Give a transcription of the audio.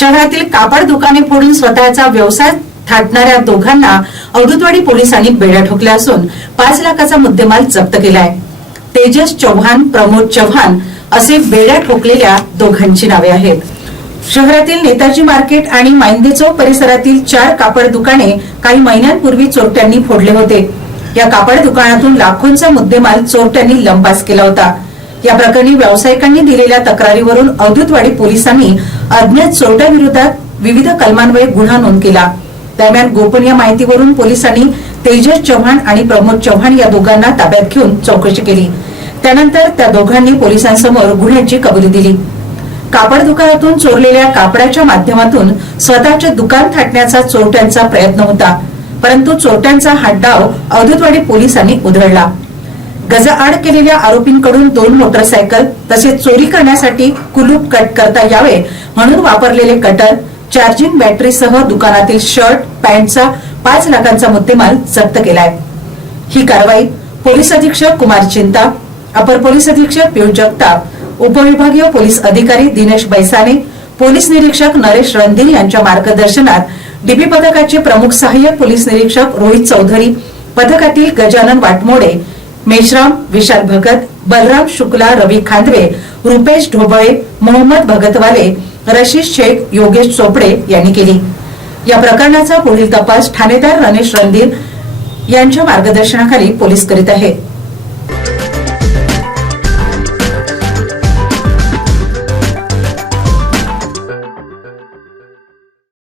शहरातील कापड दुकाने फोडून स्वतःचा व्यवसाय थाटणाऱ्या दोघांना अवधूतवाडी पोलिसांनी बेड्या ठोकल्या असून 5 लाखाचा मुद्देमाल जप्त केलाय। तेजस चव्हाण, प्रमोद चव्हाण असे बेड्या ठोकलेल्या दोघांची नावे आहेत। शहरातील नेताजी मार्केट आणि माइंदे चौक परिसरातील 4 कापड दुकाने काही महिन्यांपूर्वी चोरट्यांनी फोडले होते। या कापड दुकानातून लाखोंचा मुद्देमाल चोरट्यांनी लंपास केला होता। या प्रकरणी व्यावसायिकांनी दिलेल्या तक्रारीवरून अवधूतवाडी पोलिसांनी अज्ञात चोरट्याविरोधात विविध कलमान्वये गुन्हा नोंद केला। दरम्यान गोपनीय माहितीवरून पोलिसांनी तेजस चव्हाण आणि प्रमोद चव्हाण या दोघांना ताब्यात घेऊन चौकशी केली। त्यानंतर त्या दोघांनी पोलिसांसमोर गुन्ह्याची कबुली दिली। कापड दुकानातून चोरलेल्या कापडाच्या माध्यमातून स्वतःचे दुकान थाटण्याचा चोरट्यांचा प्रयत्न होता, परंतु चोरट्यांचा हा डाव अवधूतवाडी पोलिसांनी उधळला। गजाआड केलेल्या आरोपींकडून 2 मोटरसायकल तसेच चोरी करण्यासाठी कुलूप कट करता यावे म्हणून वापरलेले कटर, चार्जिंग बॅटरीसह दुकानातील शर्ट, पॅन्टचा 5 लाखांचा मुद्देमाल जप्त केलाय। ही कारवाई पोलीस अधीक्षक कुमार चिंता, अपर पोलीस अधीक्षक पियुष जगताप, उपविभागीय पोलीस अधिकारी दिनेश बैसाने, पोलीस निरीक्षक नरेश रणधीर यांच्या मार्गदर्शनात डीबी पथकाचे प्रमुख सहाय्यक पोलीस निरीक्षक रोहित चौधरी, पथकातील गजानन वाटमोडे, मेश्राम, विशाल भगत, बलराम शुक्ला, रवी खांदवे, रुपेश ढोबळे, मोहम्मद भगतवाले, रशीद शेख, योगेश चोपडे यांनी केली। या प्रकरणाचा पुढील तपास ठाणेदार रमेश रणधीर यांच्या मार्गदर्शनाखाली पोलीस करीत आहेत।